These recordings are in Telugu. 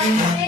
Yeah.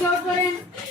go, 的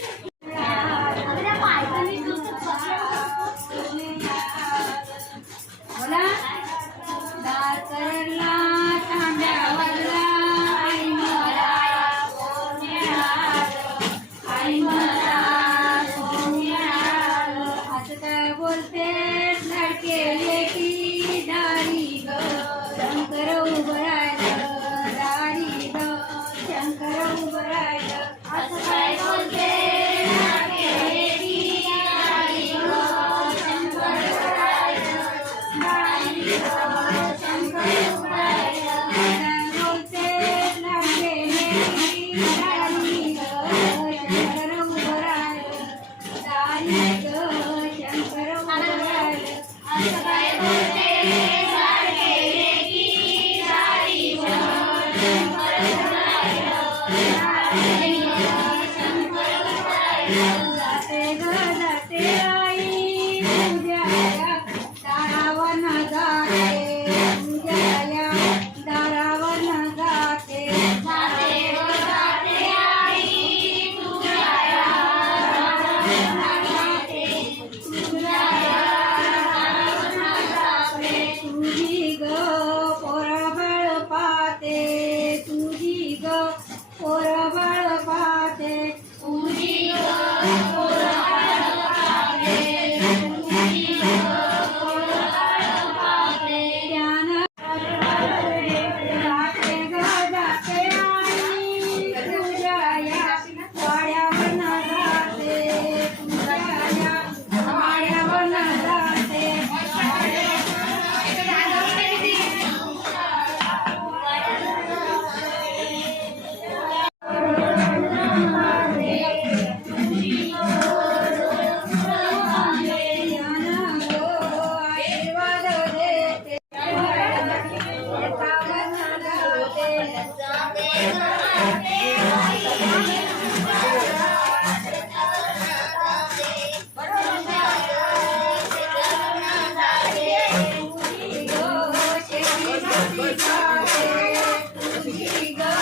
శశిగా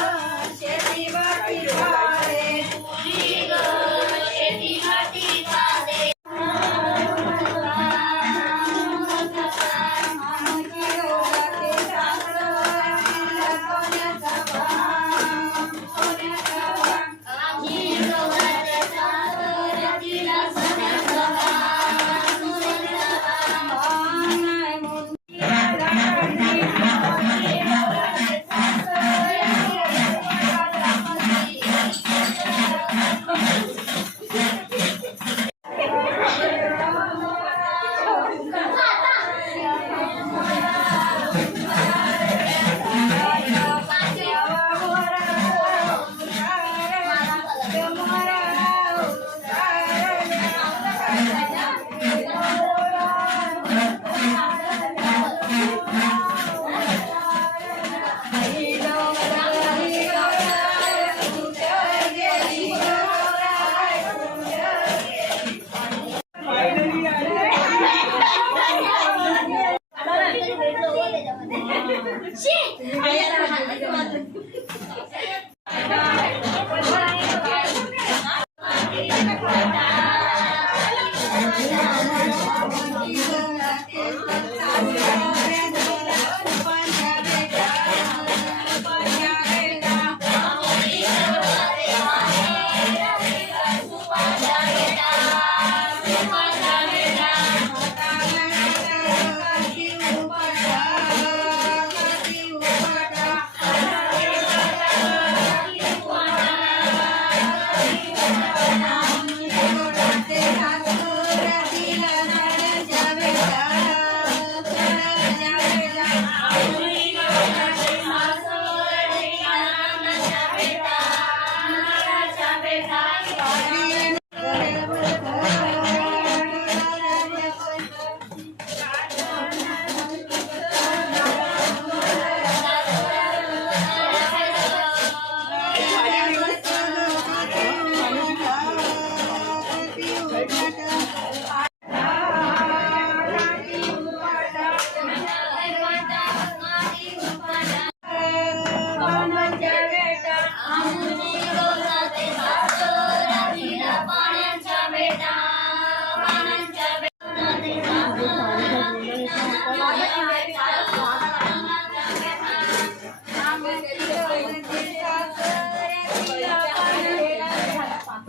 శశివతిగా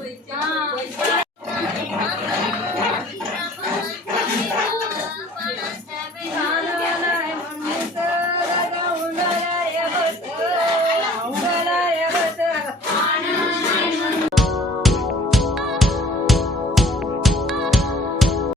predicción